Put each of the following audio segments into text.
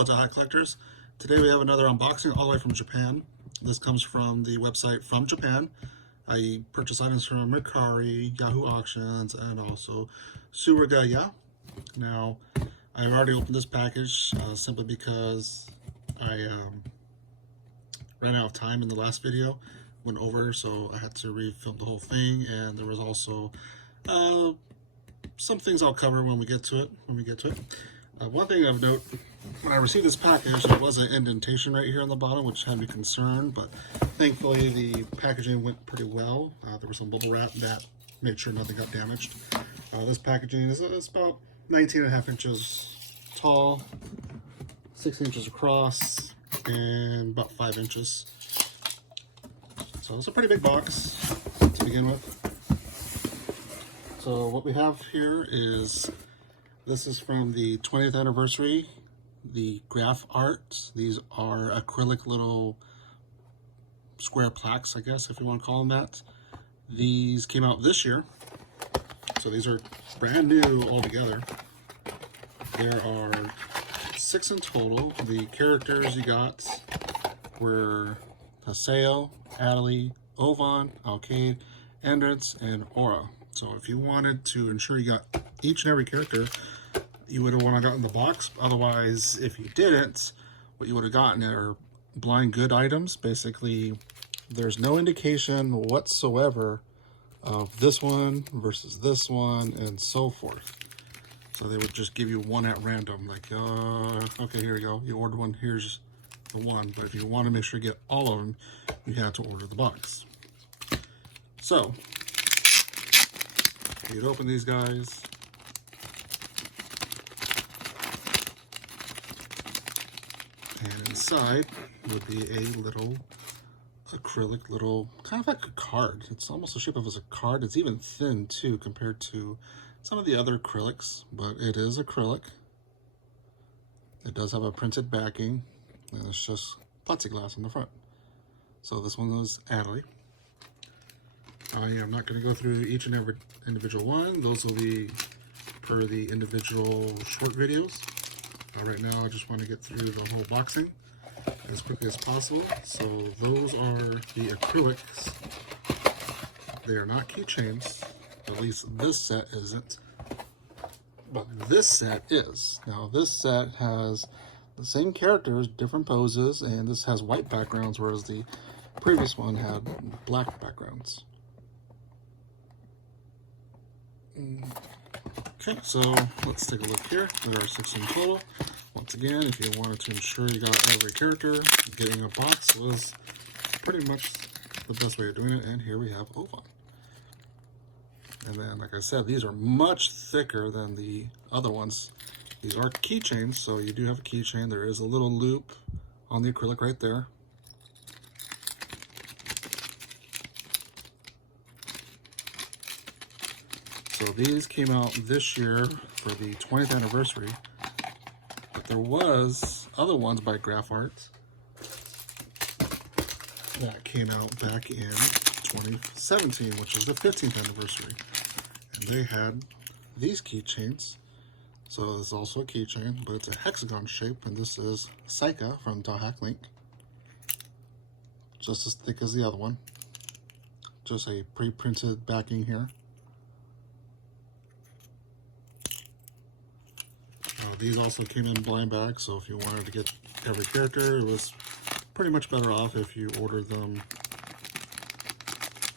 Hello, Dothack Collectors. Today we have another unboxing all the way from Japan. This comes from the website From Japan. I purchase items from Mercari, Yahoo auctions, and also Surugaya. Now, I've already opened this package simply because I ran out of time in the last video, went over, so I had to refilm the whole thing, and there was also some things I'll cover when we get to it. One thing of note, when I received this package, there was an indentation right here on the bottom, which had me concerned, but thankfully the packaging went pretty well. There was some bubble wrap that made sure nothing got damaged. This packaging is about 19.5 inches tall, 6 inches across, and about 5 inches. So it's a pretty big box to begin with. So what we have here is, this is from the 20th anniversary, the GraffArt. These are acrylic little square plaques, I guess, if you want to call them that. These came out this year, so these are brand new altogether. There are 6 in total. The characters you got were Haseo, Acrylic, Ovan, Arcade, Endurance, and Aura. So if you wanted to ensure you got each and every character, you would have want to gotten the box. Otherwise, if you didn't, what you would have gotten are blind good items. Basically, there's no indication whatsoever of this one versus this one and so forth. So they would just give you one at random, like, okay, here you go. You ordered one, here's the one. But if you want to make sure you get all of them, you have to order the box. So you'd open these guys. And inside would be a little acrylic, kind of like a card. It's almost the shape of a card. It's even thin too compared to some of the other acrylics, but it is acrylic. It does have a printed backing, and it's just plexiglass in the front. So this one is Acrylic. I am not going to go through each and every individual one. Those will be per the individual short videos. Right now I just want to get through the whole boxing as quickly as possible. So those are the acrylics. They are not keychains. At least this set isn't. But this set is. Now this set has the same characters, different poses, and this has white backgrounds, whereas the previous one had black backgrounds. Okay, so let's take a look here. There are 6 in total. Once again, if you wanted to ensure you got every character, getting a box was pretty much the best way of doing it. And here we have Ovan. And then, like I said, these are much thicker than the other ones. These are keychains, so you do have a keychain. There is a little loop on the acrylic right there. So these came out this year for the 20th anniversary, but there was other ones by GraffArt that came out back in 2017, which is the 15th anniversary, and they had these keychains. So this is also a keychain, but it's a hexagon shape, and this is Saika from Dothack Link, just as thick as the other one. Just a pre-printed backing here. These also came in blind bags, so if you wanted to get every character, it was pretty much better off if you ordered them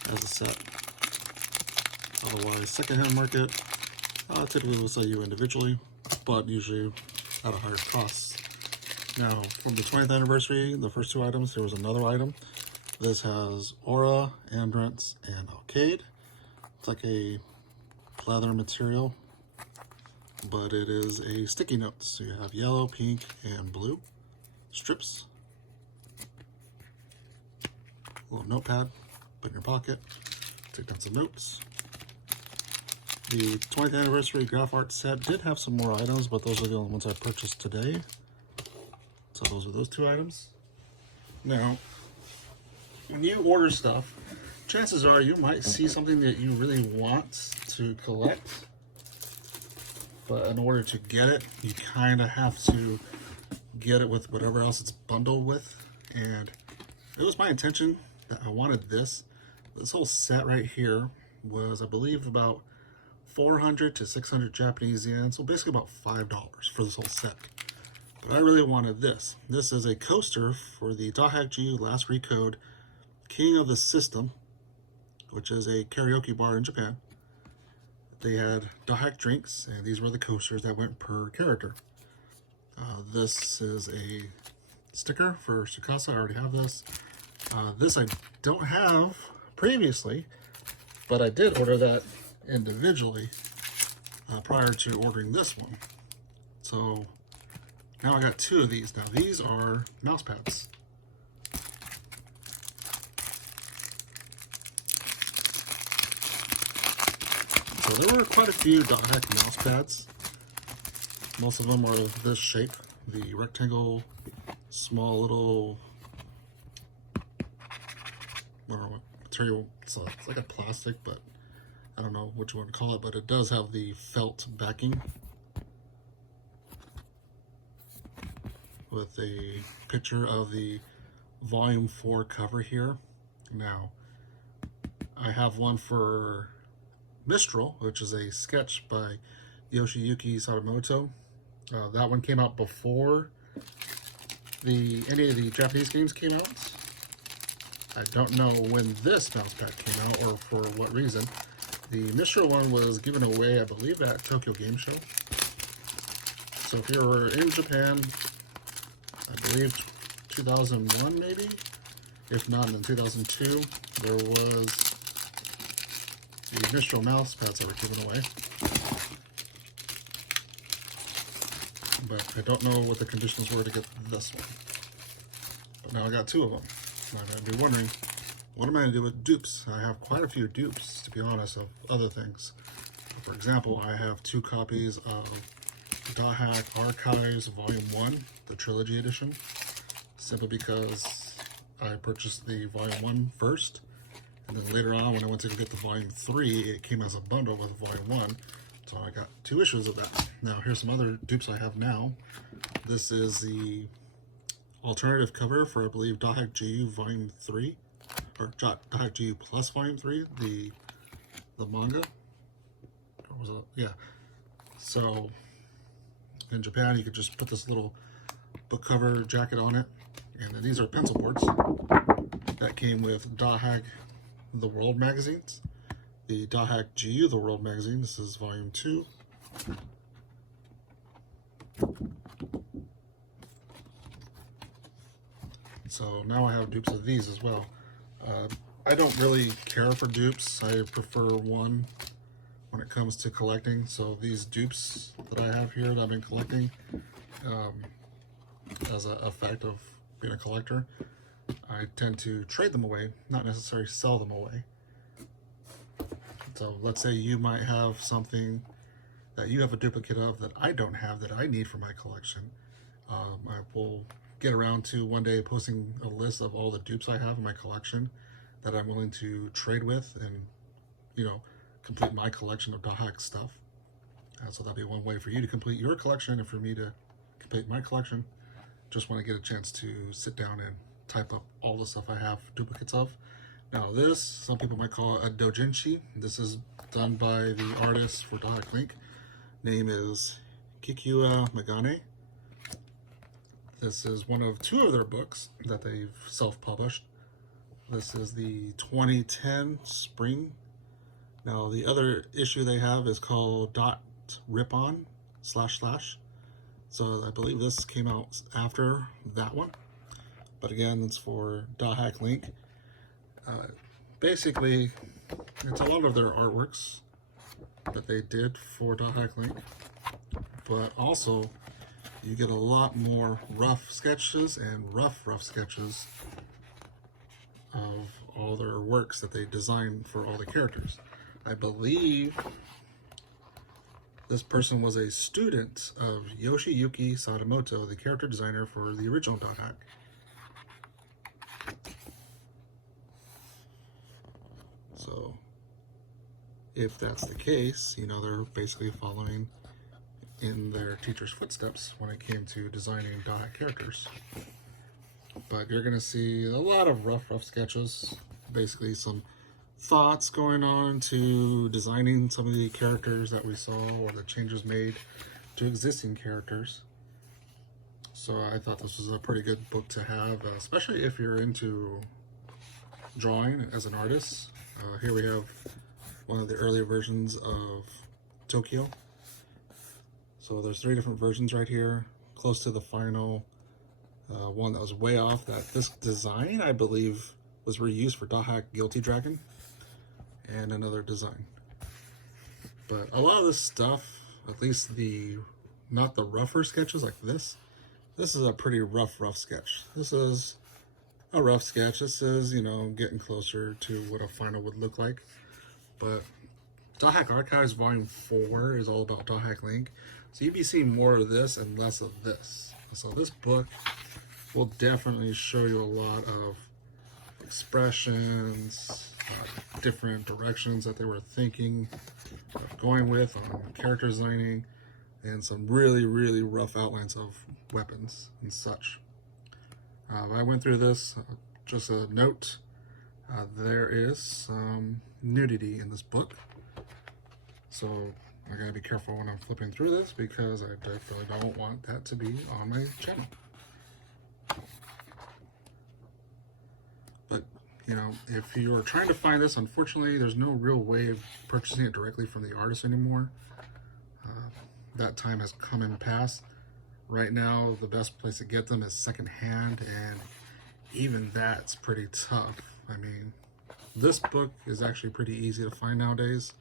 as a set. Otherwise, secondhand market typically will sell you individually, but usually at a higher cost. Now, from the 20th anniversary, the first 2 items, there was another item. This has Aura, Endurance, and Arcade. It's like a pleather material, but it is a sticky note. So you have yellow, pink, and blue strips. A little notepad, put in your pocket, take down some notes. The 20th anniversary GraffArt set did have some more items, but those are the only ones I purchased today. So those are those 2 items. Now, when you order stuff, chances are you might see something that you really want to collect, but in order to get it, you kind of have to get it with whatever else it's bundled with. And it was my intention that I wanted this. This whole set right here was, I believe, about 400 to 600 Japanese yen, so basically about $5 for this whole set. But I really wanted this. This is a coaster for the Dothack GU Last Recode King of the System, which is a karaoke bar in Japan. They had Dothack drinks, and these were the coasters that went per character. This is a sticker for Tsukasa. I already have this. This I don't have previously, but I did order that individually prior to ordering this one. So now I got two of these. Now these are mouse pads. So there were quite a few Dothack mouse pads. Most of them are of this shape, the rectangle, small little, I don't know what material, it's like a plastic, but I don't know what you want to call it, but it does have the felt backing with a picture of the Volume 4 cover here. Now, I have one for Mistral, which is a sketch by Yoshiyuki Sadamoto. That one came out before any of the Japanese games came out. I don't know when this mouse pad came out or for what reason. The Mistral one was given away, I believe, at Tokyo Game Show. So if you were in Japan, I believe 2001 maybe, if not in 2002, there was the Mistral mouse pads that were given away. But I don't know what the conditions were to get this one. But now I got two of them. And I'm going to be wondering, what am I going to do with dupes? I have quite a few dupes, to be honest, of other things. For example, I have 2 copies of Dothack Archives Volume 1, the Trilogy Edition, simply because I purchased the Volume 1 first, and then later on when I went to go get the Volume 3, it came as a bundle with Volume 1, so I got 2 issues of that. Now here's some other dupes I have now. This is the alternative cover for, I believe, Dothack GU Volume 3, or Dothack GU Plus Volume 3, the manga. Or was it? Yeah. So in Japan, you could just put this little book cover jacket on it, and then these are pencil boards that came with Dothack The World magazines. The Dothack GU The World magazine. This is Volume 2. So now I have dupes of these as well. I don't really care for dupes. I prefer one when it comes to collecting. So these dupes that I have here that I've been collecting as an effect of being a collector, I tend to trade them away, not necessarily sell them away. So let's say you might have something that you have a duplicate of that I don't have that I need for my collection. I will get around to one day posting a list of all the dupes I have in my collection that I'm willing to trade with and, you know, complete my collection of Dothack stuff. So that'll be one way for you to complete your collection and for me to complete my collection. Just want to get a chance to sit down and type up all the stuff I have duplicates of. Now this, some people might call it a doujinshi. This is done by the artist for Dothack Link. Name is Kikuya Megane. This is one of 2 of their books that they've self-published. This is the 2010 spring. Now the other issue they have is called Dot Rip-On / So I believe this came out after that one. But again, it's for Dothack Link. Basically, it's a lot of their artworks that they did for Dothack Link. But also, you get a lot more rough sketches and rough sketches of all their works that they designed for all the characters. I believe this person was a student of Yoshiyuki Sadamoto, the character designer for the original Dothack. So if that's the case, you know, they're basically following in their teacher's footsteps when it came to designing Dothack characters. But you're going to see a lot of rough sketches, basically some thoughts going on to designing some of the characters that we saw or the changes made to existing characters. So I thought this was a pretty good book to have, especially if you're into drawing as an artist. Here we have one of the earlier versions of Tokyo. So there's 3 different versions right here, close to the final one that was way off. That this design, I believe, was reused for Dothack Guilty Dragon and another design. But a lot of this stuff, at least not the rougher sketches like this is a pretty rough sketch. This is a rough sketch. This is, you know, getting closer to what a final would look like. But Dothack Archives Volume 4 is all about Dothack Link. So you'd be seeing more of this and less of this. So this book will definitely show you a lot of expressions, different directions that they were thinking of going with on character designing, and some really rough outlines of weapons and such. I went through this, just a note, there is some nudity in this book. So I gotta be careful when I'm flipping through this because I definitely don't want that to be on my channel. But, you know, if you are trying to find this, unfortunately, there's no real way of purchasing it directly from the artist anymore. That time has come and passed. Right now, the best place to get them is secondhand, and even that's pretty tough. I mean, this book is actually pretty easy to find nowadays.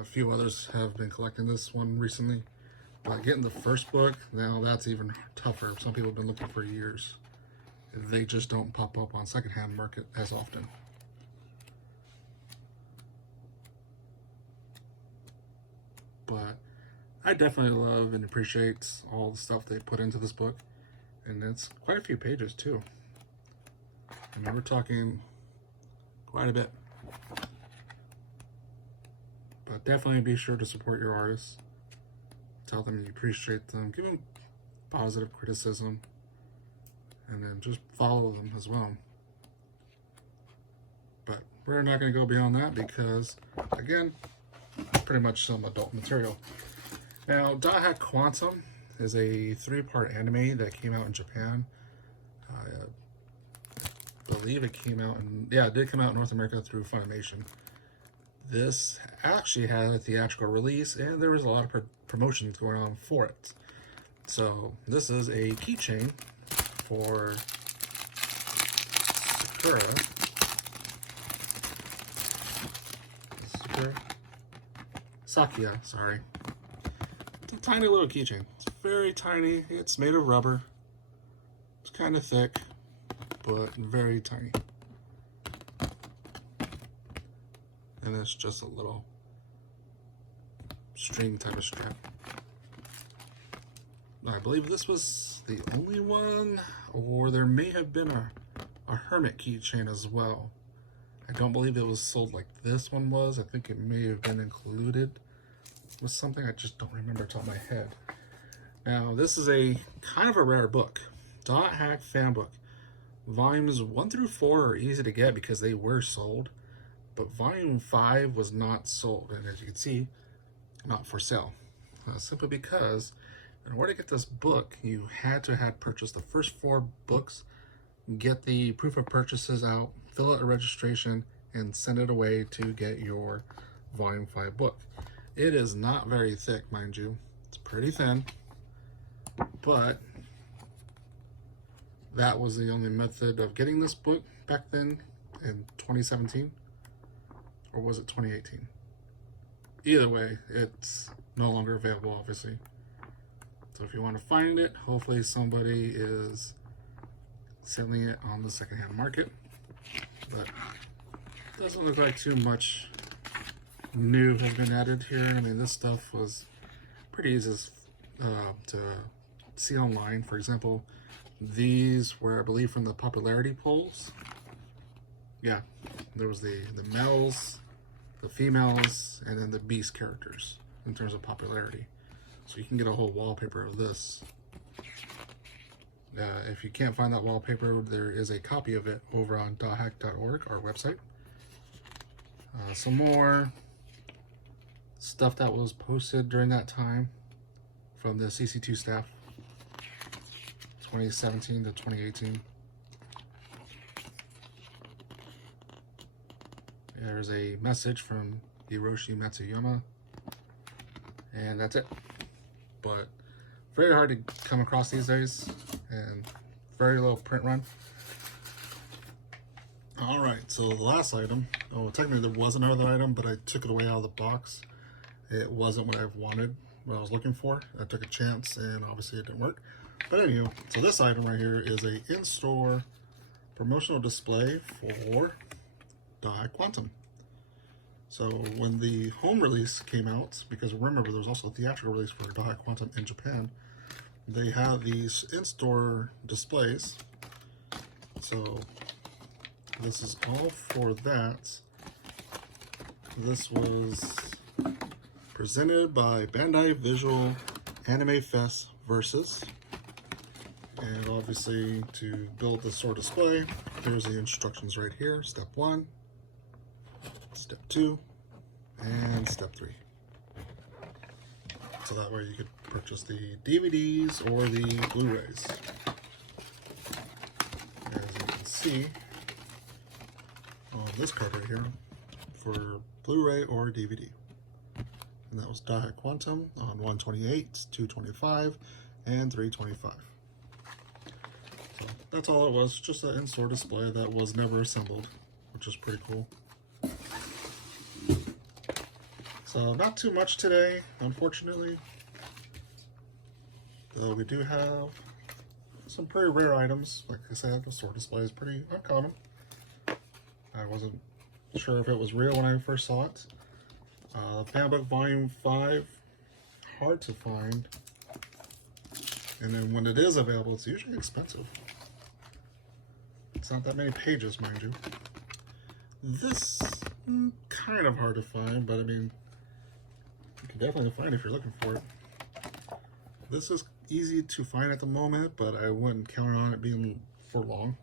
A few others have been collecting this one recently. But getting the first book, now that's even tougher. Some people have been looking for years. They just don't pop up on secondhand market as often. But I definitely love and appreciate all the stuff they put into this book. And it's quite a few pages too. I mean, we're talking quite a bit. But definitely be sure to support your artists. Tell them you appreciate them. Give them positive criticism. And then just follow them as well. But we're not going to go beyond that because, again, pretty much some adult material. Now, Dothack Quantum is a 3-part anime that came out in Japan. I believe it came out in, yeah, it did come out in North America through Funimation. This actually had a theatrical release, and there was a lot of promotions going on for it. So this is a keychain for Sakuya, sorry. It's a tiny little keychain. It's very tiny. It's made of rubber. It's kind of thick, but very tiny. And it's just a little string type of strap. I believe this was the only one, or there may have been a hermit keychain as well. I don't believe it was sold like this one was. I think it may have been included with something. I just don't remember off the top of my head. Now, this is a kind of a rare book. Dothack Fanbook. Volumes 1 through 4 are easy to get because they were sold, but volume 5 was not sold, and as you can see, not for sale. Simply because in order to get this book, you had to have purchased the first 4 books, get the proof of purchases out, fill out a registration, and send it away to get your volume 5 book. It is not very thick, mind you. It's pretty thin, but that was the only method of getting this book back then in 2017, or was it 2018? Either way, it's no longer available, obviously. So if you want to find it, hopefully somebody is selling it on the secondhand market. But it doesn't look like too much new has been added here. I mean, this stuff was pretty easy to see online. For example, these were, I believe, from the popularity polls. Yeah, there was the males, the females, and then the beast characters in terms of popularity. So you can get a whole wallpaper of this. If you can't find that wallpaper, there is a copy of it over on dothack.org, our website. Some more stuff that was posted during that time from the CC2 staff, 2017 to 2018. There's a message from Hiroshi Matsuyama, and that's it. But very hard to come across these days, and very low print run. All right, so the last item, oh, technically there was another item, but I took it away out of the box. It wasn't what I wanted, what I was looking for. I took a chance, and obviously it didn't work. But anyway, so this item right here is a in-store promotional display for Dothack Quantum. So when the home release came out, because remember there was also a theatrical release for Dothack Quantum in Japan, they have these in-store displays. So this is all for that. This was presented by Bandai Visual Anime Fest Versus. And obviously to build this store display, here's the instructions right here. Step 1, Step 2, and Step 3. So that way you could purchase the DVDs or the Blu-rays. As you can see on this card right here, for Blu-ray or DVD. And that was Dothack Quantum on 128, 225, and 325. So that's all it was, just an in-store display that was never assembled, which is pretty cool. So not too much today, unfortunately. Though we do have some pretty rare items. Like I said, the store display is pretty uncommon. I wasn't sure if it was real when I first saw it. Fanbook Volume 5, hard to find. And then when it is available, it's usually expensive. It's not that many pages, mind you. This, kind of hard to find, but I mean, you can definitely find it if you're looking for it. This is easy to find at the moment, but I wouldn't count on it being for long.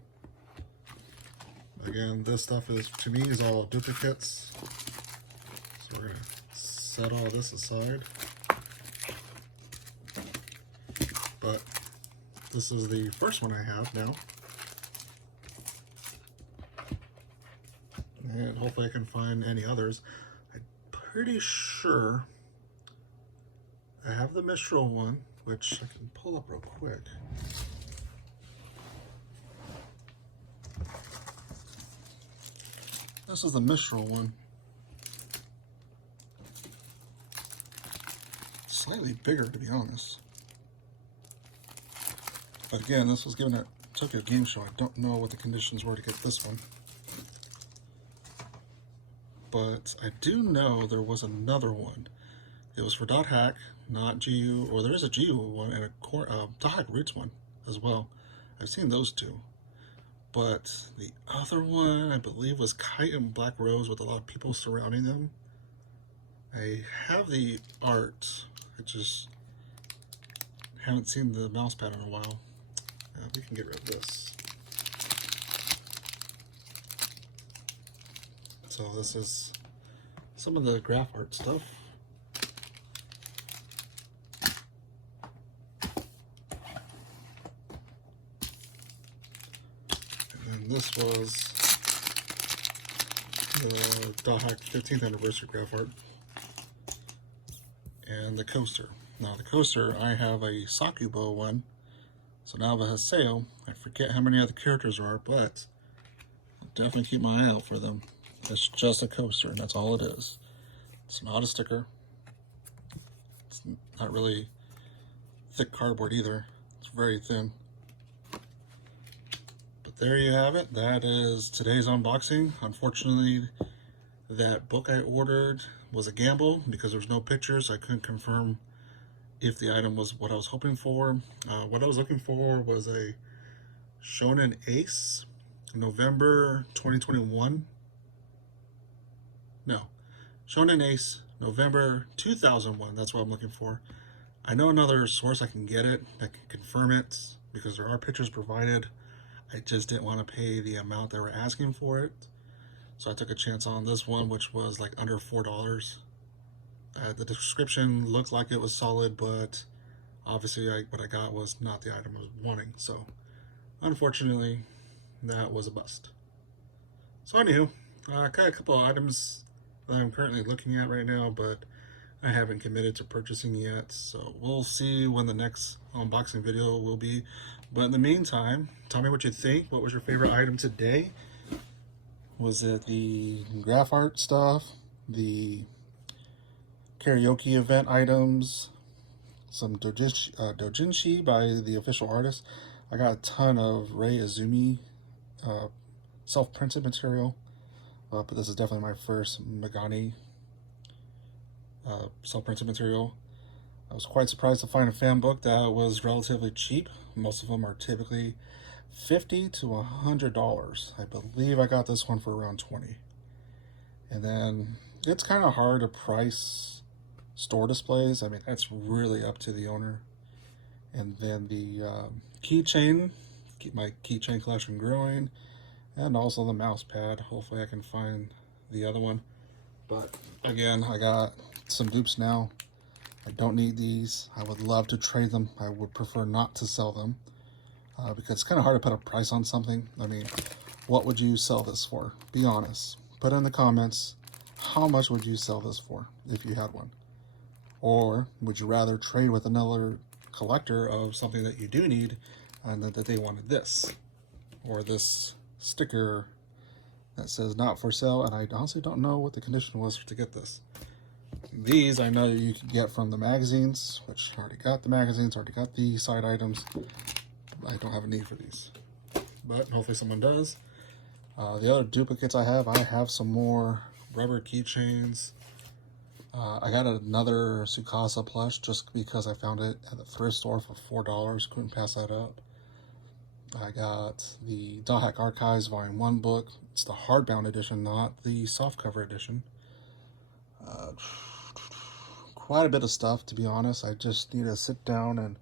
Again, this stuff is, to me, is all duplicates. So we're gonna set all this aside. But this is the first one I have now. And hopefully I can find any others. I'm pretty sure I have the Mistral one, which I can pull up real quick. This is the Mistral one. Slightly bigger, to be honest. But again, this was given at Tokyo Game Show. I don't know what the conditions were to get this one. But I do know there was another one. It was for Dothack, not GU, or there is a GU one and a Dothack Roots one as well. I've seen those two. But the other one, I believe, was Kite and Black Rose with a lot of people surrounding them. I have the art. I just haven't seen the Mousepad in a while. We can get rid of this. So this is some of the GraffArt stuff. And then this was the Dothack 15th anniversary GraffArt. And the coaster. Now the coaster, I have a Sakuya one. So now the Haseo, I forget how many other characters there are, but I'll definitely keep my eye out for them. It's just a coaster, and that's all it is. It's not a sticker. It's not really thick cardboard either. It's very thin. But there you have it. That is today's unboxing. Unfortunately, that book I ordered was a gamble because there's no pictures. I couldn't confirm if the item was what I was hoping for. What I was looking for was a Shonen Ace, November 2021. No, Shonen Ace, November 2001. That's what I'm looking for. I know another source I can get it that can confirm it because there are pictures provided. I just didn't want to pay the amount they were asking for it. So I took a chance on this one, which was like under $4. The description looked like it was solid, but obviously what I got was not the item I was wanting. So unfortunately, that was a bust. So anywho, I got a couple of items that I'm currently looking at right now, but I haven't committed to purchasing yet. So we'll see when the next unboxing video will be. But in the meantime, tell me what you think. What was your favorite item today? Was it the GraffArt stuff, the karaoke event items, some dojinshi by the official artist? I got a ton of Ray Izumi self-printed material, but this is definitely my first Megane self-printed material. I was quite surprised to find a Fanbook that was relatively cheap. Most of them are typically $50 to $100. I believe I got this one for around $20. And then it's kind of hard to price store displays. I mean, that's really up to the owner. And then the keychain, keep my keychain collection growing, and also the Mousepad. Hopefully I can find the other one. But again, I got some dupes now. I don't need these. I would love to trade them. I would prefer not to sell them because it's kind of hard to put a price on something. I mean, what would you sell this for? Be honest. Put in the comments, how much would you sell this for if you had one? Or would you rather trade with another collector of something that you do need and that they wanted this? Or this sticker that says not for sale, and I honestly don't know what the condition was to get this. These I know you can get from the magazines, which I already got the magazines, already got the side items. I don't have a need for these, but hopefully someone does. The other duplicates I have some more rubber keychains. I got another Tsukasa plush just because I found it at the thrift store for $4. Couldn't pass that up. I got the Dothack Archives Volume 1 book. It's the hardbound edition, not the softcover edition. Quite a bit of stuff, to be honest. I just need to sit down and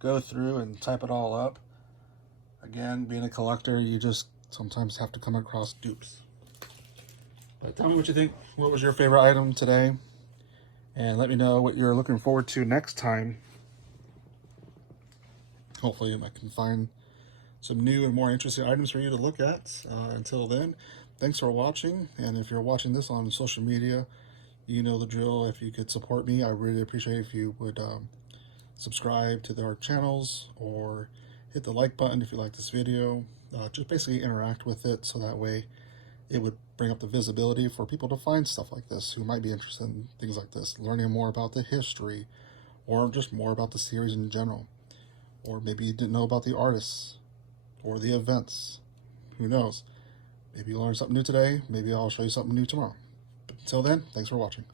go through and type it all up. Again, being a collector, you just sometimes have to come across dupes. But tell me what you think. What was your favorite item today? And let me know what you're looking forward to next time. Hopefully I can find some new and more interesting items for you to look at. Until then, thanks for watching. And if you're watching this on social media, you know the drill. If you could support me, I really appreciate if you would subscribe to our channels or hit the like button if you like this video. Just basically interact with it so that way it would bring up the visibility for people to find stuff like this who might be interested in things like this, learning more about the history or just more about the series in general. Or maybe you didn't know about the artists or the events. Who knows? Maybe you learned something new today. Maybe I'll show you something new tomorrow. But until then, thanks for watching.